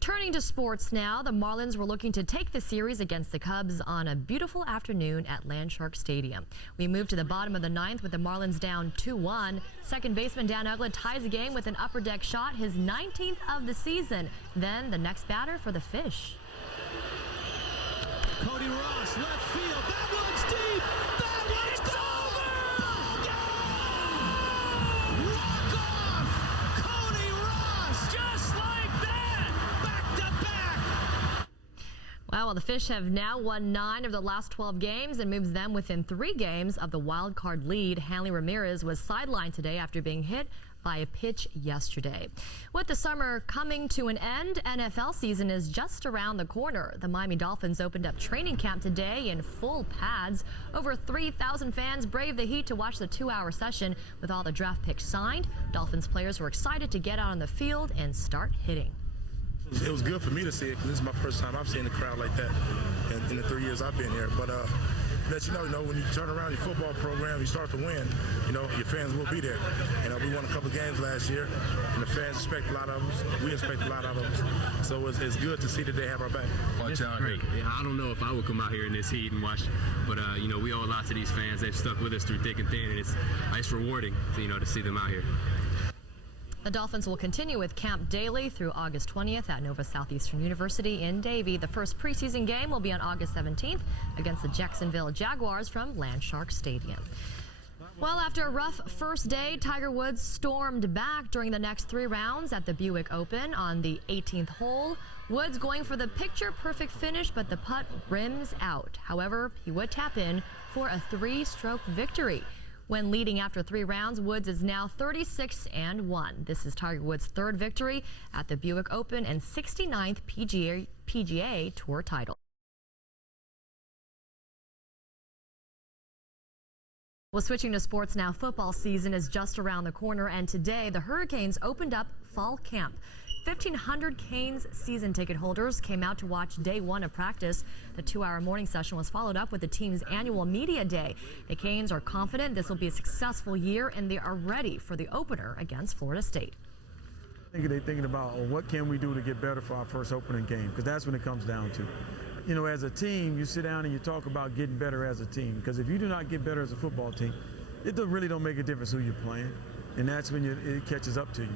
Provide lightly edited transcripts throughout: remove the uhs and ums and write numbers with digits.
Turning to sports now, the Marlins were looking to take the series against the Cubs on a beautiful afternoon at Landshark Stadium. We move to the bottom of the ninth with the Marlins down 2-1. Second baseman Dan Uggla ties the game with an upper deck shot, his 19th of the season. Then the next batter for the Fish. Cody Ross, left field. That one's deep. That one's over. Walk off. Cody Ross, just like that. Back to back. Well, the Fish have now won 9 of the last 12 games and moves them within 3 games of the wild card lead. Hanley Ramirez was sidelined today after being hit by a pitch yesterday. With the summer coming to an end, NFL season is just around the corner. The Miami Dolphins opened up training camp today in full pads. Over 3,000 fans braved the heat to watch the 2-hour session. With all the draft picks signed, Dolphins players were excited to get out on the field and start hitting. It was good for me to see it because this is my first time I've seen a crowd like that in the 3 years I've been here. But let you know, when you turn around your football program, you start to win, your fans will be there. We won a couple of games last year, and the fans expect a lot of us. We expect a lot out of us. So it's good to see that they have our back. Watch out. Great. Yeah, I don't know if I would come out here in this heat and watch, but we owe a lot to these fans. They've stuck with us through thick and thin, and it's rewarding to see them out here. The Dolphins will continue with camp daily through August 20th at Nova Southeastern University in Davie. The first preseason game will be on August 17th against the Jacksonville Jaguars from Landshark Stadium. Well, after a rough first day, Tiger Woods stormed back during the next 3 rounds at the Buick Open on the 18th hole. Woods going for the picture-perfect finish, but the putt rims out. However, he would tap in for a 3-stroke victory. When leading after 3 rounds, Woods is now 36-1. This is Tiger Woods' 3rd victory at the Buick Open and 69th PGA Tour title. Well, switching to sports now, football season is just around the corner, and today the Hurricanes opened up fall camp. 1,500 Canes season ticket holders came out to watch day 1 of practice. The 2-hour morning session was followed up with the team's annual media day. The Canes are confident this will be a successful year, and they are ready for the opener against Florida State. I think they're thinking about what can we do to get better for our first opening game, because that's when it comes down to. As a team, you sit down and you talk about getting better as a team, because if you do not get better as a football team, it really don't make a difference who you're playing, and that's when it catches up to you.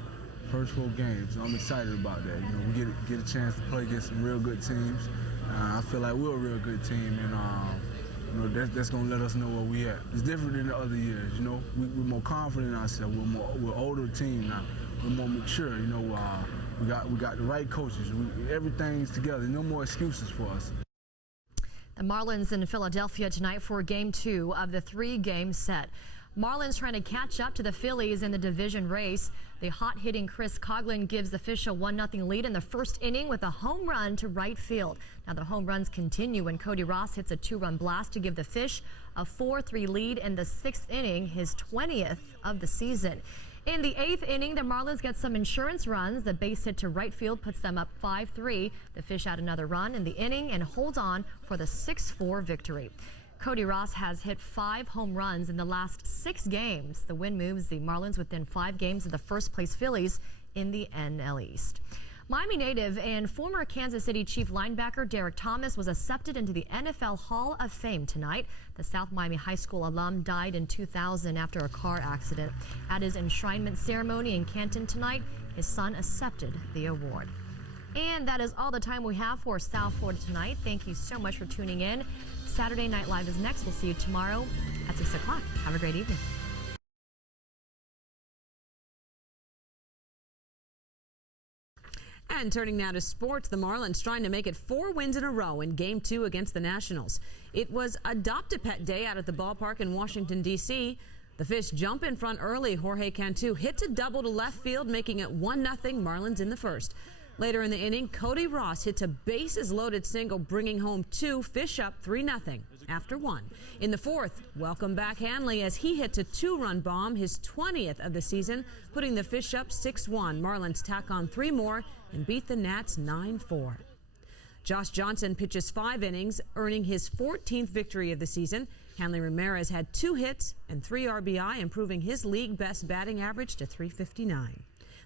First 4 games, I'm excited about that. We get a chance to play against some real good teams. I feel like we're a real good team, and that's going to let us know where we at. It's different than the other years. We're more confident in ourselves. We're an older team now. We're more mature. We got the right coaches. Everything's together. No more excuses for us. The Marlins in Philadelphia tonight for Game 2 of the 3-game set. Marlins trying to catch up to the Phillies in the division race. The hot-hitting Chris Coghlan gives the Fish a 1-0 lead in the first inning with a home run to right field. Now the home runs continue when Cody Ross hits a 2-run blast to give the Fish a 4-3 lead in the 6th inning, his 20th of the season. In the 8th inning, the Marlins get some insurance runs. The base hit to right field puts them up 5-3. The Fish add another run in the inning and hold on for the 6-4 victory. Cody Ross has hit 5 home runs in the last 6 games. The win moves the Marlins within 5 games of the first-place Phillies in the NL East. Miami native and former Kansas City Chief linebacker Derek Thomas was accepted into the NFL Hall of Fame tonight. The South Miami High School alum died in 2000 after a car accident. At his enshrinement ceremony in Canton tonight, his son accepted the award. And that is all the time we have for South Florida Tonight. Thank you so much for tuning in. Saturday Night Live is next. We'll see you tomorrow at 6 o'clock. Have a great evening. And turning now to sports, the Marlins trying to make it 4 wins in a row in Game 2 against the Nationals. It was Adopt-A-Pet Day out at the ballpark in Washington, D.C. The Fish jump in front early. Jorge Cantu hits a double to left field, making it 1-0 Marlins in the first. Later in the inning, Cody Ross hits a bases-loaded single, bringing home 2, Fish up 3-0 after 1. In the 4th, welcome back Hanley as he hits a 2-run bomb, his 20th of the season, putting the Fish up 6-1. Marlins tack on 3 more and beat the Nats 9-4. Josh Johnson pitches 5 innings, earning his 14th victory of the season. Hanley Ramirez had 2 hits and 3 RBI, improving his league-best batting average to .359.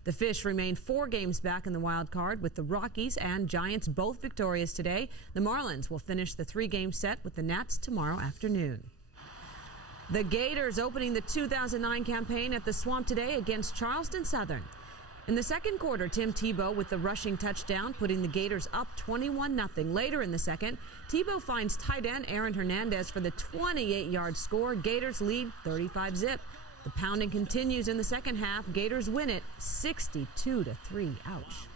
The Fish remain 4 games back in the wild card with the Rockies and Giants both victorious today. The Marlins will finish the 3-game set with the Nats tomorrow afternoon. The Gators opening the 2009 campaign at the Swamp today against Charleston Southern. In the second quarter, Tim Tebow with the rushing touchdown, putting the Gators up 21-0. Later in the second, Tebow finds tight end Aaron Hernandez for the 28-yard score. Gators lead 35-zip. The pounding continues in the second half. Gators win it 62-3. Ouch.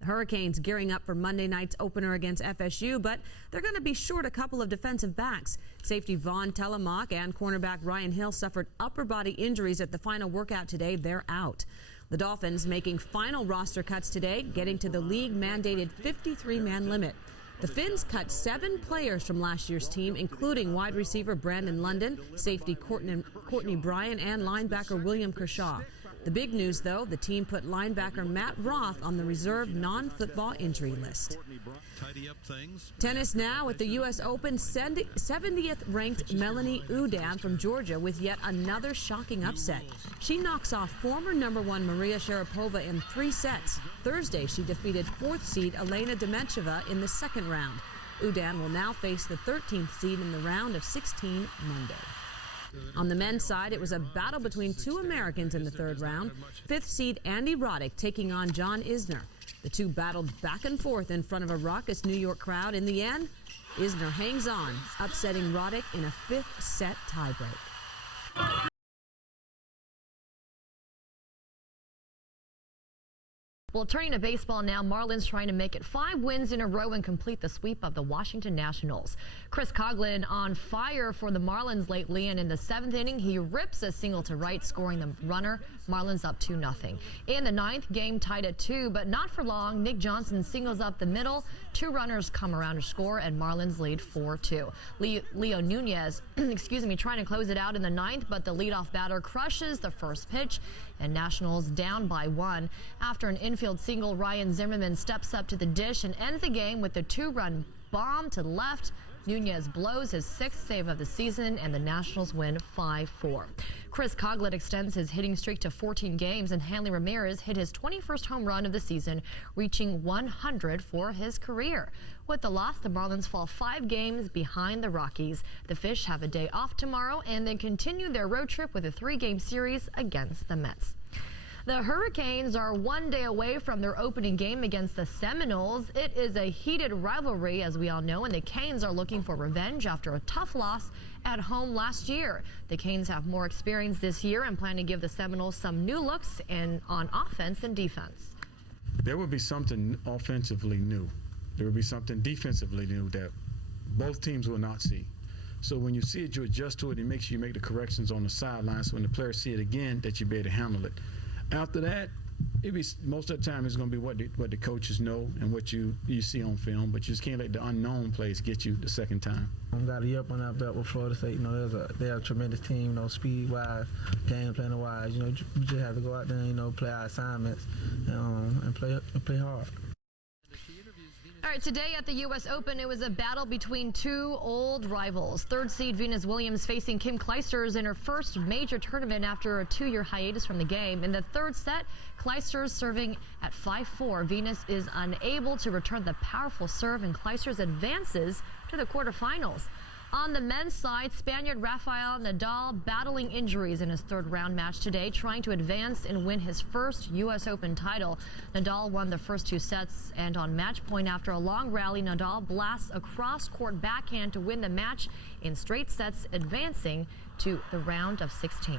The Hurricanes gearing up for Monday night's opener against FSU, but they're going to be short a couple of defensive backs. Safety Vaughn Telemock and cornerback Ryan Hill suffered upper body injuries at the final workout today. They're out. The Dolphins making final roster cuts today, getting to the league-mandated 53-man limit. The Finns cut 7 players from last year's team, including wide receiver Brandon London, safety Courtney Bryan, and linebacker William Kershaw. The big news, though, the team put linebacker Matt Roth on the reserve non-football injury list. Tennis now at the U.S. Open. 70th ranked Melanie Oudin from Georgia with yet another shocking upset. She knocks off former #1 Maria Sharapova in 3 sets. Thursday, she defeated 4th seed Elena Dementieva in the second round. Oudin will now face the 13th seed in the round of 16 Monday. On the men's side, it was a battle between 2 Americans in the third round. 5th seed Andy Roddick taking on John Isner. The two battled back and forth in front of a raucous New York crowd. In the end, Isner hangs on, upsetting Roddick in a 5th set tiebreak. Well, turning to baseball now, Marlins trying to make it 5 wins in a row and complete the sweep of the Washington Nationals. Chris Coghlan on fire for the Marlins lately, and in the 7th inning, he rips a single to right, scoring the runner. Marlins up 2-0. In the 9th, game tied at 2, but not for long. Nick Johnson singles up the middle. 2 runners come around to score, and Marlins lead 4-2. Leo Nunez, trying to close it out in the 9th, but the leadoff batter crushes the first pitch, and Nationals down by 1. After an infield single, Ryan Zimmerman steps up to the dish and ends the game with a 2-run bomb to the left. Nunez blows his 6th save of the season, and the Nationals win 5-4. Chris Coghlan extends his hitting streak to 14 games, and Hanley Ramirez hit his 21st home run of the season, reaching 100 for his career. With the loss, the Marlins fall 5 games behind the Rockies. The Fish have a day off tomorrow and then continue their road trip with a 3-game series against the Mets. The Hurricanes are 1 day away from their opening game against the Seminoles. It is a heated rivalry, as we all know, and the Canes are looking for revenge after a tough loss at home last year. The Canes have more experience this year and plan to give the Seminoles some new looks on offense and defense. There will be something offensively new. There will be something defensively new that both teams will not see. So when you see it, you adjust to it and make sure you make the corrections on the sideline so when the players see it again that you be able to handle it. After that, most of the time it's going to be what the coaches know and what you see on film, but you just can't let the unknown plays get you the second time. I've got a year up on our belt with Florida State. They're a tremendous team, speed-wise, game planning-wise. We just have to go out there and, play our assignments and play hard. All right, today at the U.S. Open, it was a battle between 2 old rivals. 3rd seed Venus Williams facing Kim Clijsters in her first major tournament after a 2-year hiatus from the game. In the 3rd set, Clijsters serving at 5-4. Venus is unable to return the powerful serve, and Clijsters advances to the quarterfinals. On the men's side, Spaniard Rafael Nadal battling injuries in his 3rd round match today, trying to advance and win his first U.S. Open title. Nadal won the first 2 sets, and on match point after a long rally, Nadal blasts a cross-court backhand to win the match in straight sets, advancing to the round of 16.